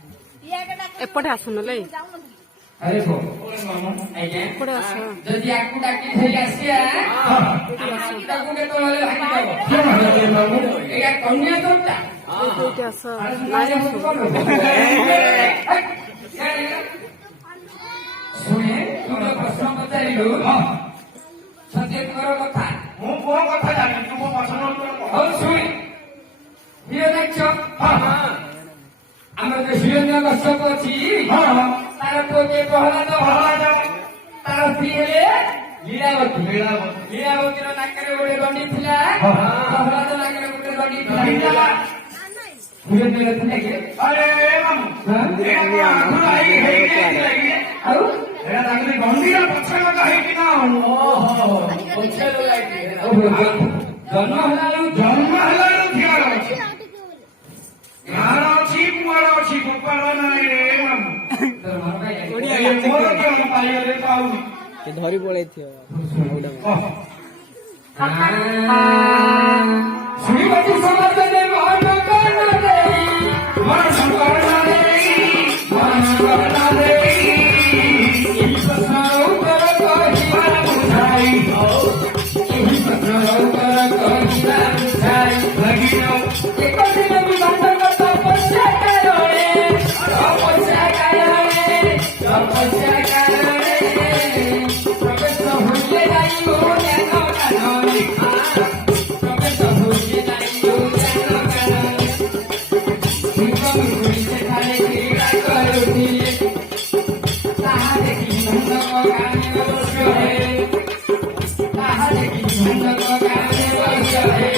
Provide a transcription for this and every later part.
एपटे आसन ले अरे को एपटे आस जदी आकु डाकी थई आसिया ताकु के तो वाले भागी जाबो एया कन्या तोटा एपटे आस नारे सुने तुम प्रश्न पचारिलु सत्य करो कथा मु को कथा जानि तुम प्रश्न हो सुनी हियो देखो आम जो हिरण्य कश्यप अच्छी तार पुओ के प्रहलाद तार स्त्री हेले लीलावती लीलावती नाकरे गोटे दंडी थिला प्रहलाद नाकरे गोटे दंडी थिला हिरण्य थे के अरे आउ एरा ताकले दंडी पछे लगा है कि ना ओहो पछे लगा है जन्म हलालु थियार अछि कुमार अछि गोपाल नारे मोर के पाइले पाउनी के धरी पळे थियो श्रीमती समाज दे मान करना दे मन करना दे मन करना दे ई प्रश्न उत्तर कहि बुझाई ई प्रश्न उत्तर कहि बुझाई लगिनो एक दिन विधान तपस्या करोड़े तपस्या करोड़े तपस्या करोड़े प्रवेश होइए जाई हो देखो कानोनी प्रवेश होइए जाई हो देखो कानोनी निकम हुई से खाले कीड़ा करोती ताहा देखी भंग को गाने बसो है ताहा देखी भंग को गाने बसो है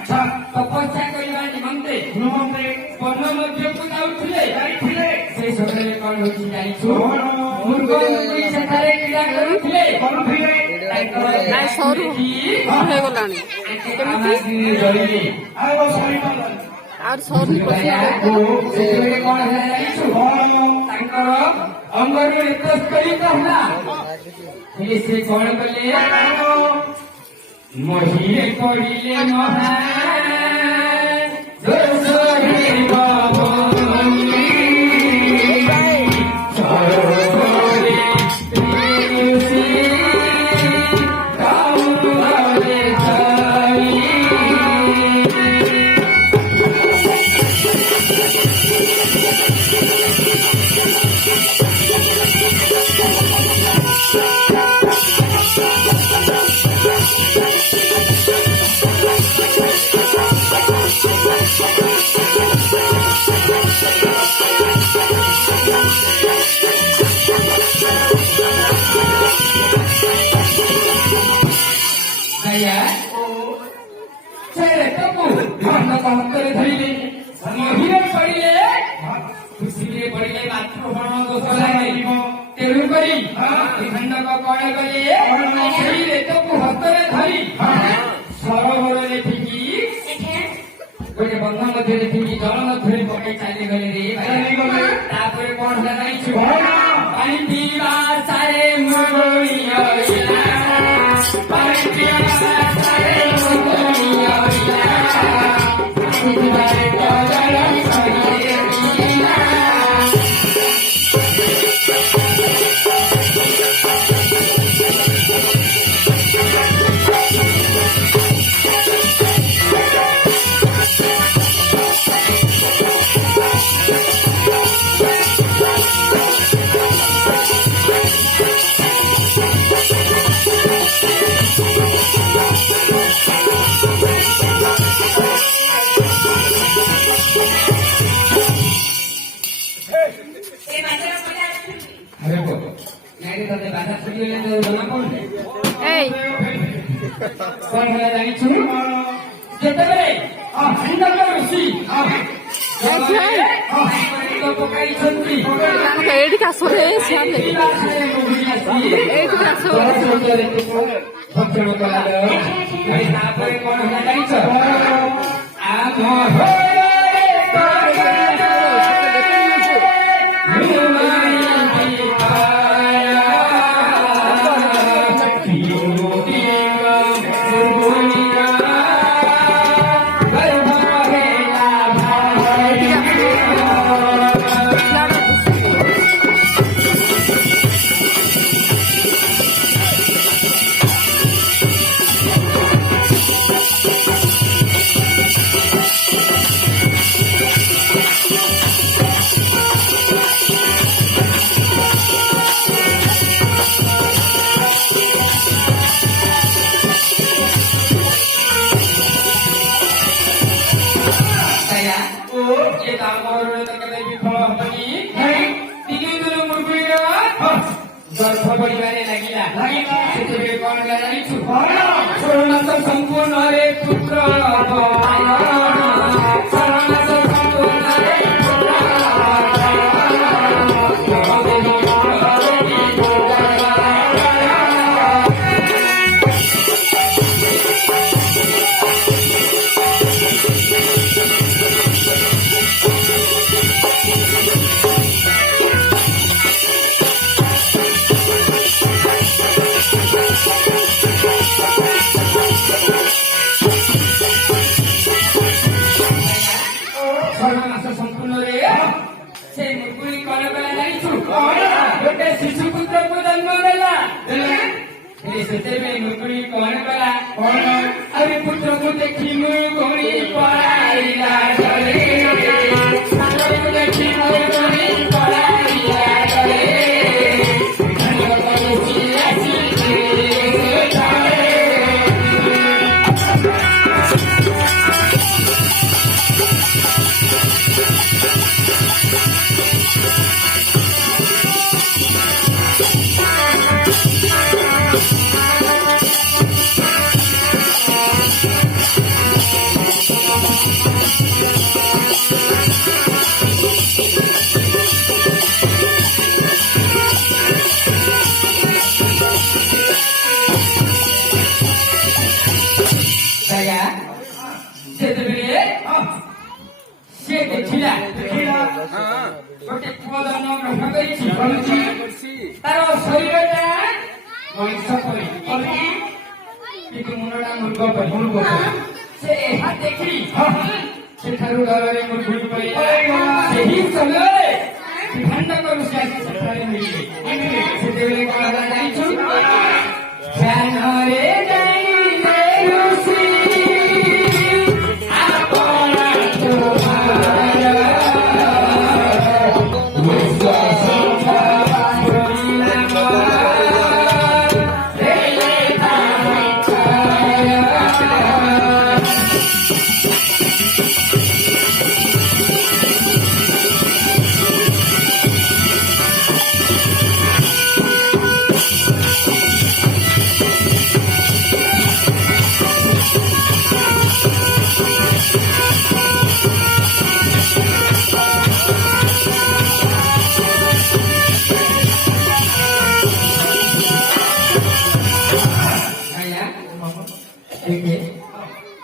तपस्या करने निमंते वन मध्य को जाउथिले से समय कौन होची जाइछु मुर्ग सेठारे क्रीड़ा करुथिले नाइ सरू हे गलानी केमिति रहिली आउ सरी आर सरू से कौन है जाइछु तांकर अंगरे रिक्वेस्ट करी कहला से कौन कले महिए करिले महा जोसरी बाबनी चोरे त्रिसी काउले जाई ଦେଖିଲେ ଜଣା ପଡୁନି ଏଇ କଣ ହେଲା ଜାଣିଛୁ ଯେତେବେଳେ ଭଣ୍ଡକ ଋଷି ପକାଇଛନ୍ତି ଏଇଠିକି ଆସ ରେ ସିଆଡେ ଏଇଠିକି ଆସ ଭକ୍ଷଣ କଲାର ତାପରେ କଣ ହେଲା ଜାଣିଛ ये दामोदर केबे विफल हबनी दिने दिने मुर्गुलीर गर्भ परिवारे लागिला सेतबे कोन गाई छु शरणत संपूर्ण रे पुत्र शरणत संपूर्ण रे अरे पुत्र को देखी मुड़ी पड़ाइला देखी मुड़ी पड़ाइला गोटे पुଅ ଜନ୍ମ ଗ୍ରହଣ କରିଛି ତାର ଶରୀରଟା ମଣିଷ ପରି କିନ୍ତୁ ମୁଣ୍ଡଟା ମୃଗ ପରି ସେ ଏହା ଦେଖି ସେଠାରୁ ଡରରେ ମୁର୍ଗୁଳି ପଡ଼ିଲା ସେହି ସମୟରେ ଭଣ୍ଡକ ଋଷି ଆସି ସେଠାରେ ମିଳିଲେ ସେତେବେଳେ କଣ ହେଲା ଜାଣିଛୁ ଧ୍ୟାନରେ ଜାଣିଲେ ଋଷି ଆପଣ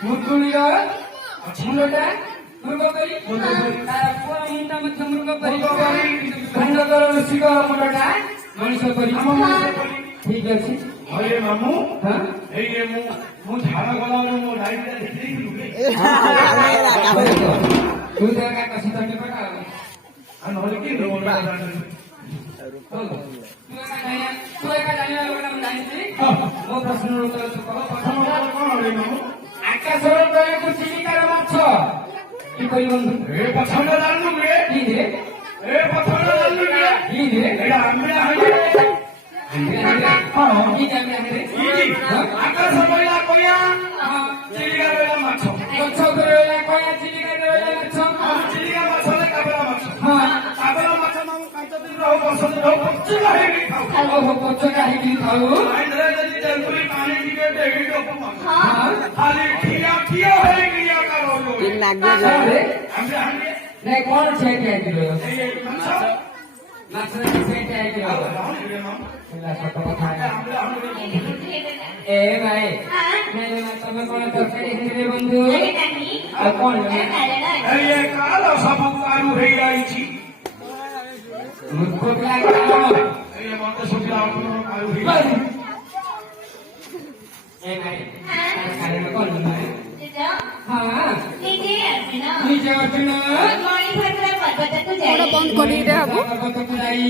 मुर्गुलीर मुंडटा मृग परी तार पुଅ मुंडा ମଧ୍ୟ मृग परी भଣ୍ଡकर ऋषिक मुंडटा मଣିଷ परी ठीक ଅଛି अरे मामू ये मु झाड़ा गला मो लाइट देखिलु तू जगह कसी तने पका अन होले की रोला तू एका जानिया लोकना जानिछि मो प्रश्न उत्तर तो कह प्रथम कोन रे मामू आकाशर तळे को चिलिकार माछ की कहि बंधु ए प्रथम जानलु रे की रे ए प्रथम जानलु रे की रे एडा आंबे हाले हां की जाने रे आकाश बइला कोया चिलिकार बइला माछ गछ बइला कोया चिलिकार बइला माछ चिलिका माछ ले काबला माछ हां काबला माछ मामू कांत दिन रहो ବସନ୍ତ ପଚକା ହେଇକି ଖାଉ ଓହୋ ପଚକା ହେଇକି ଖାଉ ଆଇଁରେ ଯଦି ତେନ୍ତୁଳି ପାଣି ଟିକେ ଦେଇକି ଦବୁ ହଁ ଖାଲି ଠିଆ ଠିଆ ହେଇକି ଏକା ରହିବ ଆରେ, ଆମେ ଆମେ ନାଇଁ କଣ ଛେଇକି ଆଇଥିଲ ଏଇ ମାଛ ମାଛ ଛେଇକି ଆଇଥିଲ ହେଲା ସତ କଥା ଏ ଭାଇ ନାଇଁ ନାଇଁ ତମେ କଣ ତରକାରୀ ହେଇଥିଲେ ବନ୍ଧୁ ଆଉ କଣ ଏଇ କାଳ ସବୁ କାରୁ ହେଇଯାଇଛି ମୂର୍ଖ ପିଲା କଣ ଏଇ ମତେ ଶୁଖିଲା ଆପଣଙ୍କର କାରୁ ହେଇଯାଇଛି ଏ ଭାଇ କାରଣ କଣ ନୁହେଁ ହଁ ନିଜେ ଅର୍ଜୁନ ବନ୍ଦ କରି ହବ। ଯାଇ